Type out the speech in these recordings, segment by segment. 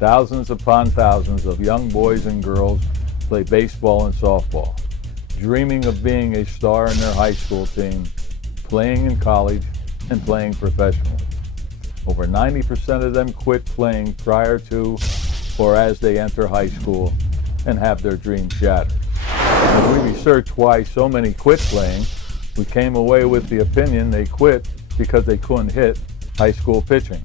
Thousands upon thousands of young boys and girls play baseball and softball, dreaming of being a star in their high school team, playing in college, and playing professionally. Over 90% of them quit playing prior to or as they enter high school and have their dreams shattered. As we researched why so many quit playing, we came away with the opinion they quit because they couldn't hit high school pitching.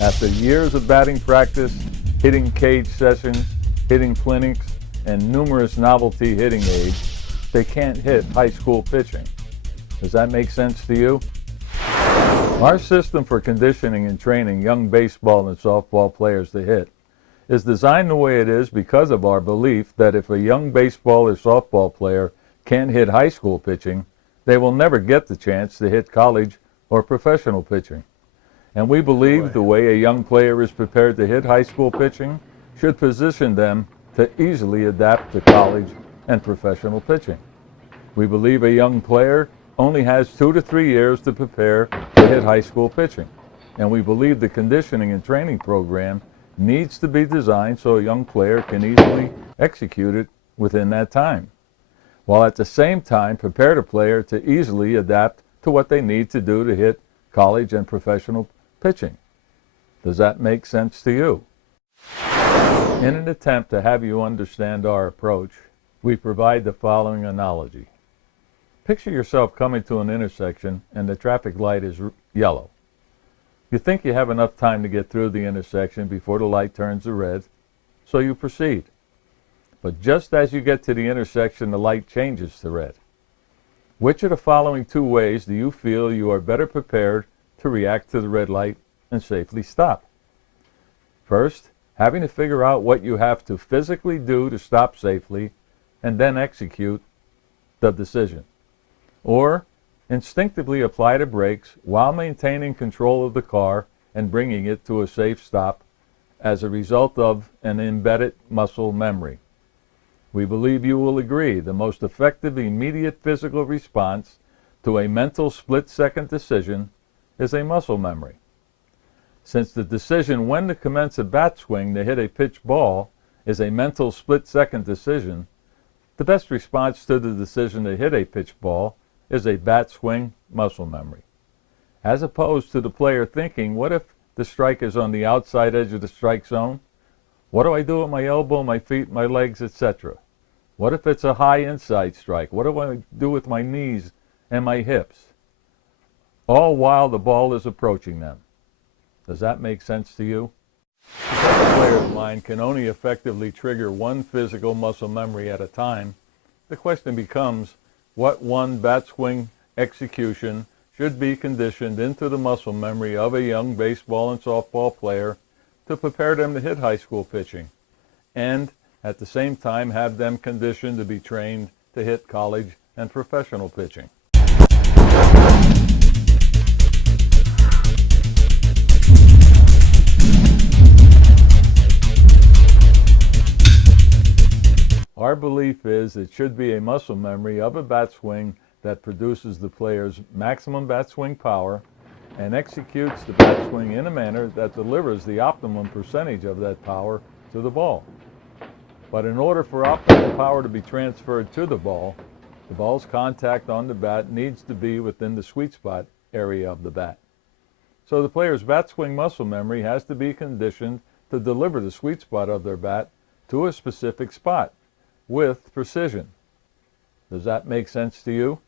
After years of batting practice, hitting cage sessions, hitting clinics, and numerous novelty hitting aids, they can't hit high school pitching. Does that make sense to you? Our system for conditioning and training young baseball and softball players to hit is designed the way it is because of our belief that if a young baseball or softball player can't hit high school pitching, they will never get the chance to hit college or professional pitching. And we believe the way a young player is prepared to hit high school pitching should position them to easily adapt to college and professional pitching. We believe a young player only has 2 to 3 years to prepare to hit high school pitching. And we believe the conditioning and training program needs to be designed so a young player can easily execute it within that time, while at the same time prepare the player to easily adapt to what they need to do to hit college and professional pitching. Does that make sense to you? In an attempt to have you understand our approach, we provide the following analogy. Picture yourself coming to an intersection and the traffic light is yellow. You think you have enough time to get through the intersection before the light turns to red, so you proceed. But just as you get to the intersection, the light changes to red. Which of the following 2 ways do you feel you are better prepared to react to the red light and safely stop? First, having to figure out what you have to physically do to stop safely and then execute the decision. Or instinctively apply the brakes while maintaining control of the car and bringing it to a safe stop as a result of an embedded muscle memory. We believe you will agree the most effective immediate physical response to a mental split-second decision is a muscle memory. Since the decision when to commence a bat swing to hit a pitch ball is a mental split-second decision, the best response to the decision to hit a pitch ball is a bat swing muscle memory, as opposed to the player thinking, what if the strike is on the outside edge of the strike zone? What do I do with my elbow, my feet, my legs, etc.? What if it's a high inside strike? What do I do with my knees and my hips? All while the ball is approaching them. Does that make sense to you? Because a player's mind can only effectively trigger one physical muscle memory at a time, the question becomes, what one bat swing execution should be conditioned into the muscle memory of a young baseball and softball player to prepare them to hit high school pitching, and at the same time have them conditioned to be trained to hit college and professional pitching. Our belief is it should be a muscle memory of a bat swing that produces the player's maximum bat swing power and executes the bat swing in a manner that delivers the optimum percentage of that power to the ball. But in order for optimal power to be transferred to the ball's contact on the bat needs to be within the sweet spot area of the bat. So the player's bat swing muscle memory has to be conditioned to deliver the sweet spot of their bat to a specific spot with precision. Does that make sense to you?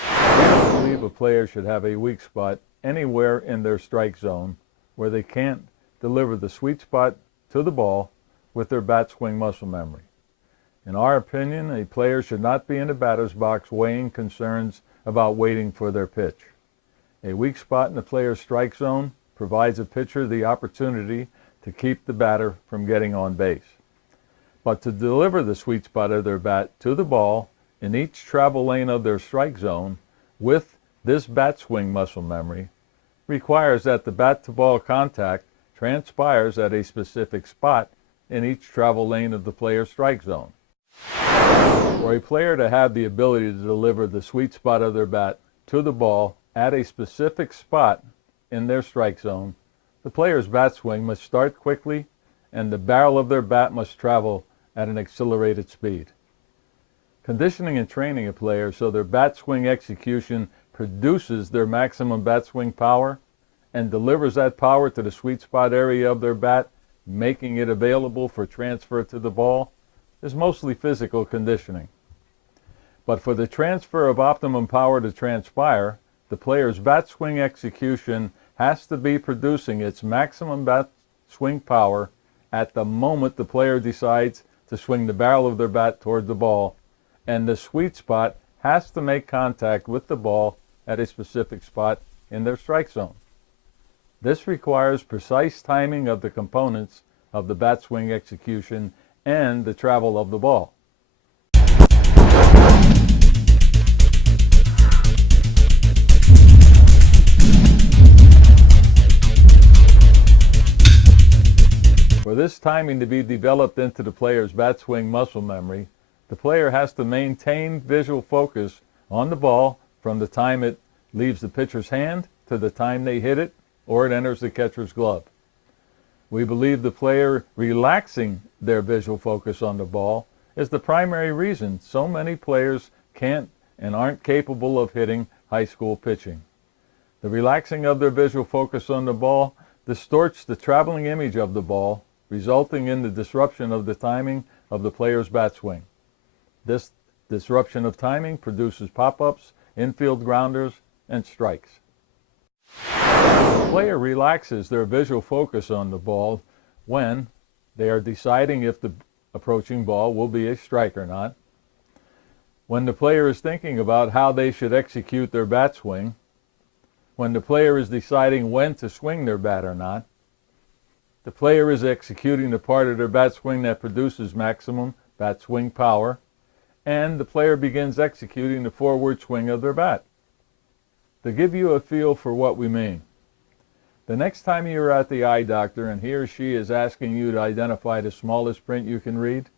We don't believe a player should have a weak spot anywhere in their strike zone where they can't deliver the sweet spot to the ball with their bat swing muscle memory. In our opinion, a player should not be in the batter's box weighing concerns about waiting for their pitch. A weak spot in the player's strike zone provides a pitcher the opportunity to keep the batter from getting on base. But to deliver the sweet spot of their bat to the ball in each travel lane of their strike zone with this bat swing muscle memory requires that the bat-to-ball contact transpires at a specific spot in each travel lane of the player's strike zone. For a player to have the ability to deliver the sweet spot of their bat to the ball at a specific spot in their strike zone, the player's bat swing must start quickly and the barrel of their bat must travel at an accelerated speed. Conditioning and training a player so their bat swing execution produces their maximum bat swing power and delivers that power to the sweet spot area of their bat, making it available for transfer to the ball, is mostly physical conditioning. But for the transfer of optimum power to transpire, the player's bat swing execution has to be producing its maximum bat swing power at the moment the player decides to swing the barrel of their bat toward the ball, and the sweet spot has to make contact with the ball at a specific spot in their strike zone. This requires precise timing of the components of the bat swing execution and the travel of the ball. For this timing to be developed into the player's bat swing muscle memory, the player has to maintain visual focus on the ball from the time it leaves the pitcher's hand to the time they hit it or it enters the catcher's glove. We believe the player relaxing their visual focus on the ball is the primary reason so many players can't and aren't capable of hitting high school pitching. The relaxing of their visual focus on the ball distorts the traveling image of the ball, resulting in the disruption of the timing of the player's bat swing. This disruption of timing produces pop-ups, infield grounders, and strikes. The player relaxes their visual focus on the ball when they are deciding if the approaching ball will be a strike or not, when the player is thinking about how they should execute their bat swing, when the player is deciding when to swing their bat or not, the player is executing the part of their bat swing that produces maximum bat swing power, and the player begins executing the forward swing of their bat. To give you a feel for what we mean, the next time you're at the eye doctor and he or she is asking you to identify the smallest print you can read,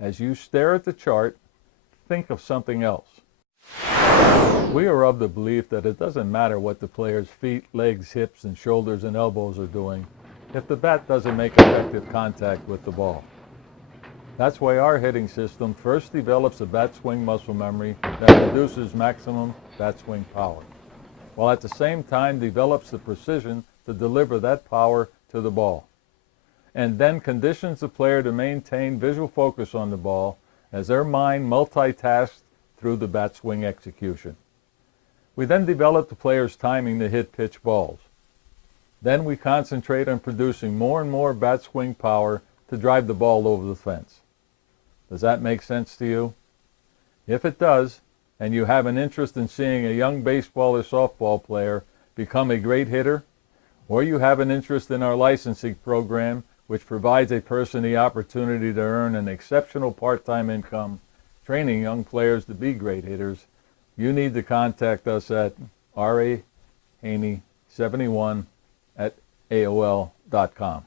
as you stare at the chart, think of something else. We are of the belief that it doesn't matter what the player's feet, legs, hips, and shoulders and elbows are doing if the bat doesn't make effective contact with the ball. That's why our hitting system first develops a bat swing muscle memory that produces maximum bat swing power, while at the same time develops the precision to deliver that power to the ball, and then conditions the player to maintain visual focus on the ball as their mind multitasks through the bat swing execution. We then develop the player's timing to hit pitch balls. Then we concentrate on producing more and more bat swing power to drive the ball over the fence. Does that make sense to you? If it does, and you have an interest in seeing a young baseball or softball player become a great hitter, or you have an interest in our licensing program, which provides a person the opportunity to earn an exceptional part-time income, training young players to be great hitters, you need to contact us at rahaney71@aol.com.